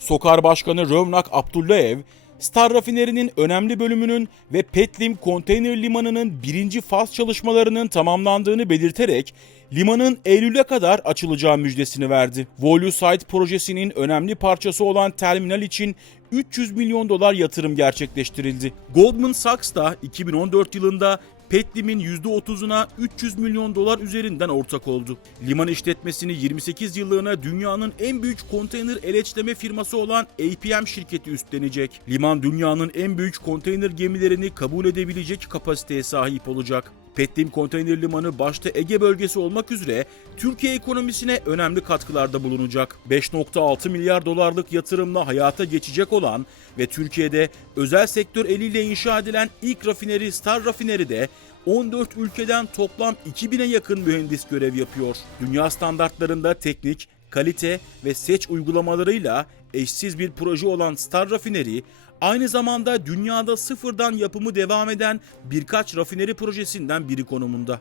Sokar Başkanı Rövnak Abdullayev, Star Rafineri'nin önemli bölümünün ve Petlim Konteyner Limanı'nın birinci faz çalışmalarının tamamlandığını belirterek limanın Eylül'e kadar açılacağı müjdesini verdi. Volucite projesinin önemli parçası olan terminal için 300 milyon dolar yatırım gerçekleştirildi. Goldman Sachs da 2014 yılında Petlim'in %30'una 300 milyon dolar üzerinden ortak oldu. Liman işletmesini 28 yıllığına dünyanın en büyük konteyner eleçleme firması olan APM şirketi üstlenecek. Liman dünyanın en büyük konteyner gemilerini kabul edebilecek kapasiteye sahip olacak. Petlim Konteyner Limanı başta Ege bölgesi olmak üzere Türkiye ekonomisine önemli katkılarda bulunacak. 5.6 milyar dolarlık yatırımla hayata geçecek olan ve Türkiye'de özel sektör eliyle inşa edilen ilk rafineri Star Rafineri'de 14 ülkeden toplam 2000'e yakın mühendis görev yapıyor. Dünya standartlarında teknik, kalite ve seç uygulamalarıyla eşsiz bir proje olan Star Rafineri, aynı zamanda dünyada sıfırdan yapımı devam eden birkaç rafineri projesinden biri konumunda.